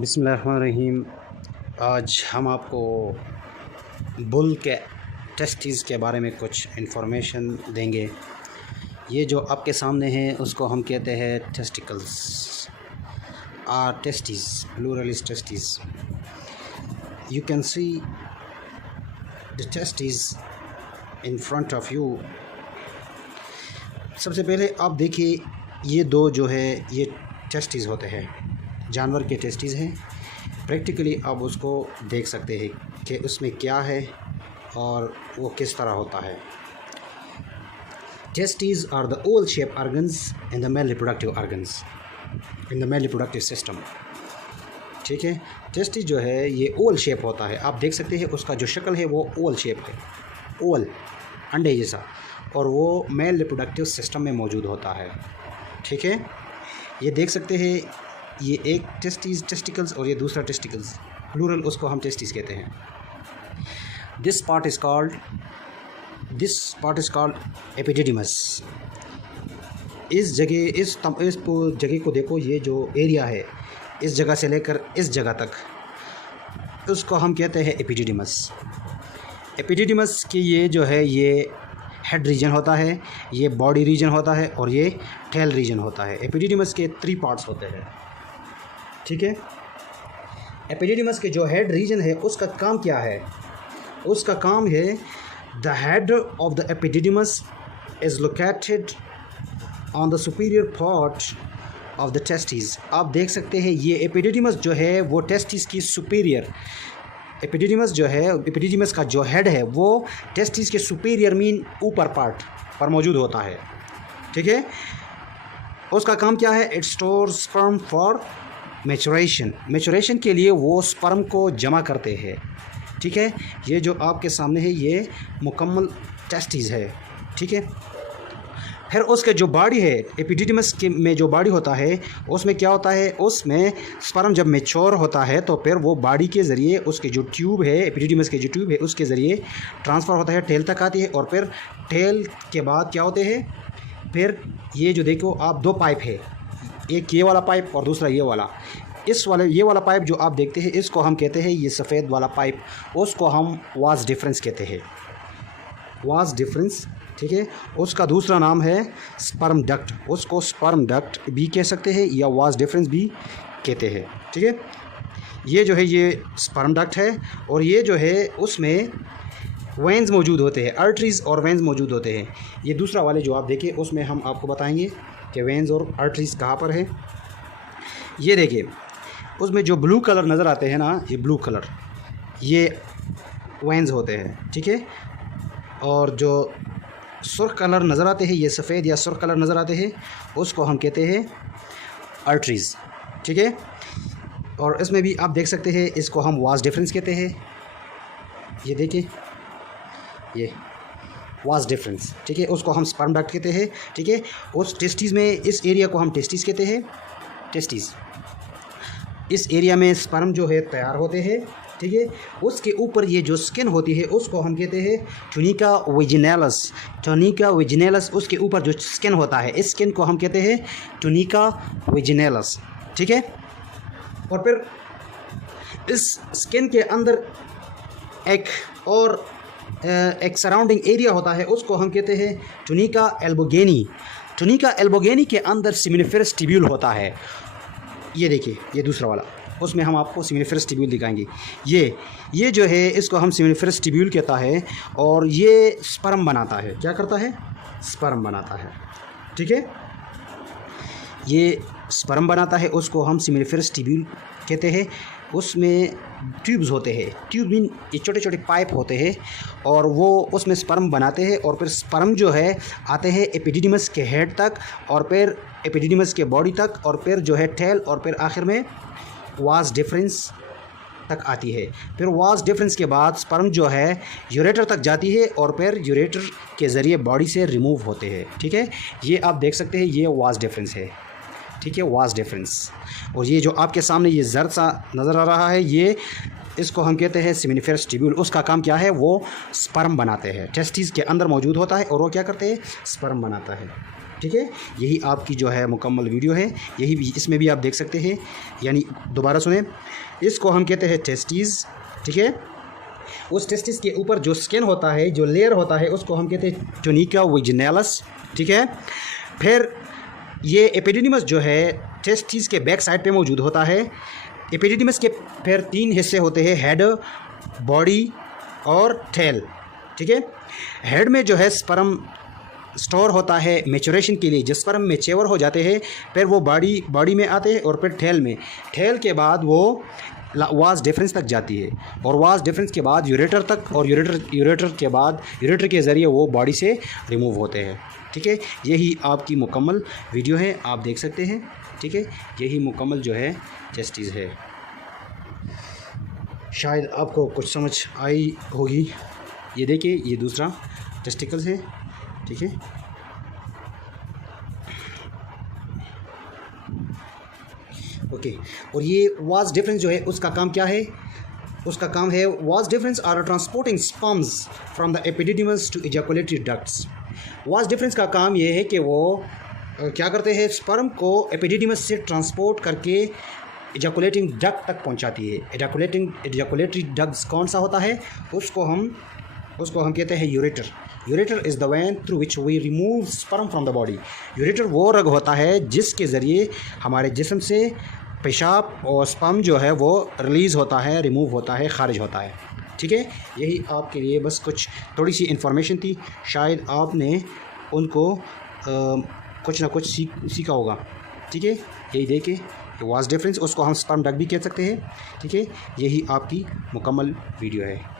बिस्मिल्लाहिर्रहमानिर्रहीम। आज हम आपको बुल के टेस्टिस के बारे में कुछ इन्फॉर्मेशन देंगे। ये जो आपके सामने है उसको हम कहते हैं testicles or testis, plural is testis. You can see the testis in front of you. सबसे पहले आप देखिए, ये दो जो है ये टेस्टिस होते हैं, जानवर के टेस्टिस हैं। प्रैक्टिकली आप उसको देख सकते हैं कि उसमें क्या है और वो किस तरह होता है। Testis are the oval shape organs in the male reproductive organs in the male reproductive system. ठीक है, टेस्टिस जो है ये ओवल शेप होता है। आप देख सकते हैं उसका जो शक्ल है वो ओवल शेप है, ओवल अंडे जैसा, और वो मेल रिप्रोडक्टिव सिस्टम में मौजूद होता है। ठीक है, ये देख सकते हैं, ये एक टेस्टिकल्स और ये दूसरा टेस्टिकल्स, प्लूरल उसको हम टेस्टिस कहते हैं। This part is called epididymis. इस जगह को देखो, ये जो एरिया है इस जगह से लेकर इस जगह तक उसको हम कहते हैं एपिडिडिमस। एपिडिडिमस की ये जो है ये हेड रीजन होता है, ये बॉडी रीजन होता है और ये टेल रीजन होता है। एपिडिडिमस के 3 पार्ट्स होते हैं। ठीक है, एपिडिडिमस के जो हेड रीजन है उसका काम क्या है? उसका काम है, the head of the epididymis is located on the superior part of the testis. आप देख सकते हैं ये एपिडिडिमस जो है वो टेस्टिस की सुपीरियर, एपिडिडिमस जो है, एपिडिडिमस का जो हेड है वो टेस्टिस के सुपीरियर मीन ऊपर पार्ट पर मौजूद होता है। ठीक है, उसका काम क्या है? It stores sperm for maturation के लिए वो स्पर्म को जमा करते हैं। ठीक है, ये जो आपके सामने है ये मुकम्मल टेस्टिस है। ठीक है, फिर उसके जो बॉडी है, एपिडिडिमस के में जो बॉडी होता है उसमें क्या होता है? उसमें स्पर्म जब मैच्योर होता है तो फिर वो बॉडी के ज़रिए उसके जो ट्यूब है, एपिडिडिमस के जो ट्यूब है उसके ज़रिए ट्रांसफ़र होता है, टेल तक आती है। और फिर टेल के बाद क्या होते हैं? फिर ये जो देखो आप 2 पाइप है, एक ये वाला पाइप और दूसरा ये वाला। ये वाला पाइप जो आप देखते हैं इसको हम कहते हैं, ये सफ़ेद वाला पाइप, उसको हम वास डिफरेंस कहते हैं, वास डिफरेंस। ठीक है, उसका दूसरा नाम है स्पर्म डक्ट, उसको स्पर्म डक्ट भी कह सकते हैं या वास डिफरेंस भी कहते हैं। ठीक है, ये जो है ये स्पर्म डक्ट है और ये जो है उसमें वेंस मौजूद होते हैं, आर्टरीज़ और वेंस मौजूद होते हैं। ये दूसरा वाले जो आप देखिए उसमें हम आपको बताएंगे कि वेंस और आर्टरीज़ कहाँ पर है। ये देखिए, उसमें जो ब्लू कलर नज़र आते हैं ना, ये ब्लू कलर ये वेंस होते हैं। ठीक है, और जो सुर्ख कलर नज़र आते हैं, ये सफ़ेद या सुर्ख कलर नज़र आते हैं, उसको हम कहते हैं आर्टरीज़। ठीक है, और इसमें भी आप देख सकते हैं इसको हम वास डिफरेंस कहते हैं। ये देखिए, ये वास डिफरेंस। ठीक है, उसको हम स्पर्म डक्ट कहते हैं। ठीक है, उस टेस्टिस में इस एरिया को हम टेस्टिस कहते हैं। टेस्टिस, इस एरिया में स्पर्म जो है तैयार होते हैं। ठीक है, उसके ऊपर ये जो स्किन होती है उसको हम कहते हैं ट्यूनिका वेजिनेलस। ट्यूनिका वेजिनेलस, उसके ऊपर जो स्किन होता है इस स्किन को हम कहते हैं ट्यूनिका वेजिनेलस। ठीक है, और फिर इस स्किन के अंदर एक सराउंडिंग एरिया होता है, उसको हम कहते हैं ट्यूनिका एल्बोगेनी। ट्यूनिका एल्बोगेनी के अंदर सेमिनिफेरस ट्यूब्यूल होता है। ये देखिए, ये दूसरा वाला, उसमें हम आपको सेमिनिफेरस ट्यूब्यूल दिखाएंगे। ये जो है इसको हम सेमिनिफेरस ट्यूब्यूल कहता है और ये स्पर्म बनाता है। क्या करता है? स्पर्म बनाता है। ठीक है, ये स्पर्म बनाता है, उसको हम सेमिनिफेरस ट्यूब्यूल कहते हैं। उसमें ट्यूब्स होते हैं, ट्यूब मीन ये छोटे छोटे पाइप होते हैं और वो उसमें स्पर्म बनाते हैं और फिर स्पर्म जो है आते हैं एपिडिडिमस के हेड तक और फिर एपिडिडिमस के बॉडी तक और फिर जो है टेल और फिर आखिर में वास डिफरेंस तक आती है। फिर वास डिफरेंस के बाद स्पर्म जो है यूरेटर तक जाती है और फिर यूरेटर के ज़रिए बॉडी से रिमूव होते हैं। ठीक है, ये आप देख सकते हैं, ये वास डिफरेंस है। ठीक है, वास डिफरेंस। और ये जो आपके सामने ये जर्द सा नज़र आ रहा है, ये इसको हम कहते हैं सेमिनिफेरस ट्यूब्यूल। उसका काम क्या है? वो स्पर्म बनाते हैं, टेस्टिस के अंदर मौजूद होता है और वो क्या करते हैं? स्पर्म बनाता है। ठीक है, यही आपकी जो है मुकम्मल वीडियो है। यही भी इसमें भी आप देख सकते हैं, यानी दोबारा सुने, इसको हम कहते हैं टेस्टीज़। ठीक है, उस टेस्टिस के ऊपर जो स्किन होता है, जो लेयर होता है, उसको हम कहते हैं ट्यूनिका विजिनैलिस। ठीक है, फिर ये एपिडिडिमस जो है टेस्टिस के बैक साइड पे मौजूद होता है। एपिडिडिमस के फिर 3 हिस्से होते हैं, हेड, बॉडी और टेल। ठीक है, हेड में जो है स्पर्म स्टोर होता है मैच्योरेशन के लिए। जब स्पर्म मैच्योर हो जाते हैं फिर वो बॉडी में आते हैं, और फिर टेल में, टेल के बाद वो वास डिफरेंस तक जाती है, और वास डिफरेंस के बाद यूरेटर तक, और यूरेटर के बाद यूरेटर के ज़रिए वो बॉडी से रिमूव होते हैं। ठीक है, यही आपकी मुकम्मल वीडियो है, आप देख सकते हैं। ठीक है, यही मुकम्मल जो है टेस्टीज़ है। शायद आपको कुछ समझ आई होगी। ये देखिए, ये दूसरा टेस्टिकल्स है। ठीक है, ओके, और ये वास डिफरेंस जो है उसका काम क्या है? उसका काम है, vas deferens are transporting sperms from the epididymis to ejaculatory ducts. Vas deferens का काम ये है कि वो क्या करते हैं, स्पर्म को एपिडिडिमस से ट्रांसपोर्ट करके इजैकुलेटिंग डक्ट तक पहुंचाती है। इजैकुलेटरी डक्ट्स कौन सा होता है? उसको हम कहते हैं ureter. Ureter is the vein through which we remove sperm from the body. Ureter वो रग होता है जिसके ज़रिए हमारे जिस्म से पेशाब और स्पर्म जो है वो रिलीज़ होता है, रिमूव होता है, ख़ारिज होता है। ठीक है, यही आपके लिए बस कुछ थोड़ी सी इन्फॉर्मेशन थी। शायद आपने उनको कुछ ना कुछ सीखा होगा। ठीक है, यही देखें, वास डिफरेंस, उसको हम स्पर्म डक भी कह सकते हैं। ठीक है, यही आपकी मुकम्मल वीडियो है।